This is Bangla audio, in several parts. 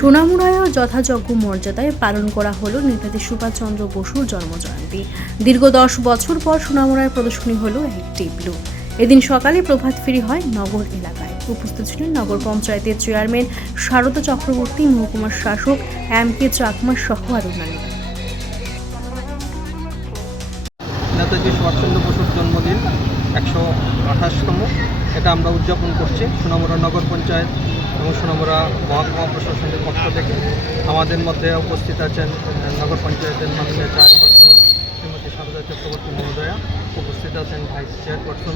সোনামুড়ায়ও যথাযোগ্য মর্যাদায় পালন করা হলো নেতাজি সুভাষচন্দ্র বসুর জন্মজয়ন্তী। দীর্ঘ দশ বছর পর সোনামুড়ায় প্রদর্শনী হলো একটি ব্লু। এদিন সকালে প্রভাত ফেরি হয় নগর এলাকায়। উপস্থিত ছিলেন নগর পঞ্চায়েতের চেয়ারম্যান শারদা চক্রবর্তী, মহকুমার শাসক এম কে চাকমা সহ আরও অন্যান্যরা। নেতাজি সুভাষচন্দ্র বসুর জন্মদিন একশো আঠাশতম। এটা আমরা উদযাপন করছি সোনামুড়া নগর পঞ্চায়েত এবং সোনামুড়া মহকুমা প্রশাসনের পক্ষ থেকে আমাদের মধ্যে উপস্থিত আছেন নগর পঞ্চায়েতের মাননীয় চেয়ারপারসন শ্রীমতী সারদা চক্রবর্তী মহোদয়া, উপস্থিত আছেন ভাইস চেয়ারপারসন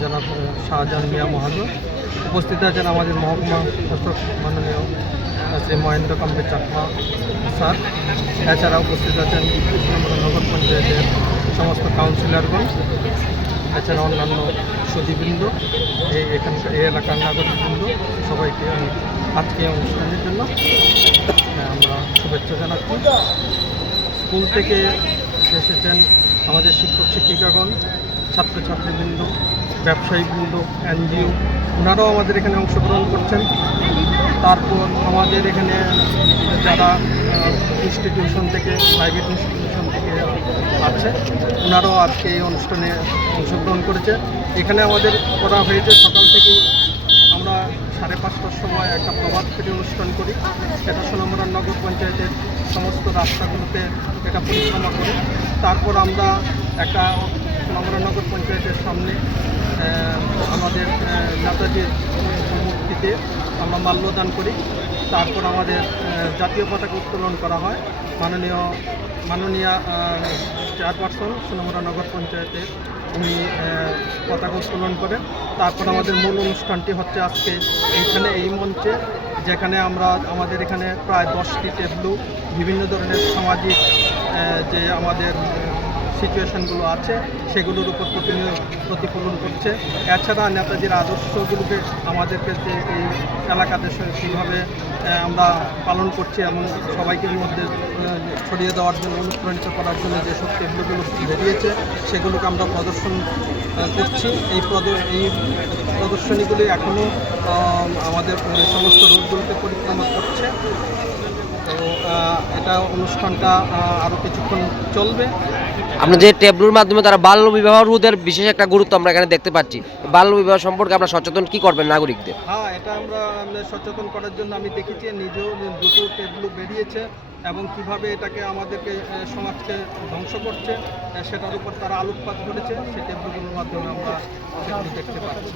জনাব শাহজাহান মিয়া মহাজন, উপস্থিত আছেন আমাদের মহকুমা শাসক মাননীয় শ্রী মহেন্দ্র কাম্বে চাকমা স্যার এছাড়া উপস্থিত আছেন নগর পঞ্চায়েতের সমস্ত কাউন্সিলরগণ এছাড়া অন্যান্য সুদীবৃন্দ এই এখানকার, এই এলাকার নাগরিকবৃন্দ, সবাইকে আমি আজকে অনুষ্ঠানের জন্য আমরা শুভেচ্ছা জানাচ্ছি। স্কুল থেকে এসেছেন আমাদের শিক্ষক শিক্ষিকাগণ, ছাত্রছাত্রীবৃন্দ, ব্যবসায়ীবৃন্দ, এনজিও, ওনারাও আমাদের এখানে অংশগ্রহণ করছেন। তারপর আমাদের এখানে যারা ইনস্টিটিউশন থেকে প্রাইভেট ইনস্টিটিউশন আছে। ওনারাও আজকে এই অনুষ্ঠানে অংশগ্রহণ করেছে। এখানে আমাদের করা হয়েছে সকাল থেকে আমরা সাড়ে পাঁচটার সময় একটা প্রভাত ফেরি অনুষ্ঠান করি। এটা সোনামুড়া নগর পঞ্চায়েতের সমস্ত রাস্তাগুলোতে এটা পরিক্রমা করি। তারপর আমরা একটা সোনামুড়া নগর পঞ্চায়েতের সামনে আমাদের নেতাজির মূর্তিতে আমরা মাল্যদান করি। তারপর আমাদের জাতীয় পতাকা উত্তোলন করা হয়। মাননীয় মাননীয় চেয়ারপারসন সোনামুড়া নগর পঞ্চায়েতের উনি পতাকা উত্তোলন করেন। তারপর আমাদের মূল অনুষ্ঠানটি হচ্ছে আজকে এইখানে, এই মঞ্চে, যেখানে আমরা, আমাদের এখানে প্রায় দশটি টেবলু বিভিন্ন ধরনের সামাজিক যে আমাদের সিচুয়েশনগুলো আছে, সেগুলোর উপর প্রতিনিয়ত প্রতিফলন করছে এছাড়া নেতাজির আদর্শগুলোকে আমাদেরকে যে এই এলাকাতে কীভাবে আমরা পালন করছি এবং সবাইকে মধ্যে ছড়িয়ে দেওয়ার জন্য, অনুপ্রাণিত করার জন্য যেসব টেবলুগুলো বেরিয়েছে, সেগুলোকে আমরা প্রদর্শন করছি। এই এই প্রদর্শনীগুলি এখনও আমাদের সমস্ত রোডগুলোকে পরিক্রমা করছে। তো এটা অনুষ্ঠানটা আরও কিছুক্ষণ চলবে। আমরা যে ট্যাবলুর মাধ্যমে তারা বাল্য বিবাহ রোধের বিশেষ একটা গুরুত্ব আমরা এখানে দেখতে পাচ্ছি। বাল্য বিবাহ সম্পর্কে আমরা সচেতন কি করবেন নাগরিকদের? হ্যাঁ এটা আমরা সচেতন করার জন্য আমি দেখেছি নিজেও দুটো টেবলু বেরিয়েছে এবং কীভাবে এটাকে আমাদেরকে সমাজকে ধ্বংস করছে সেটার উপর তারা আলোকপাত করেছে সেই টেবলুগুলোর মাধ্যমে আমরা দেখতে পাচ্ছি।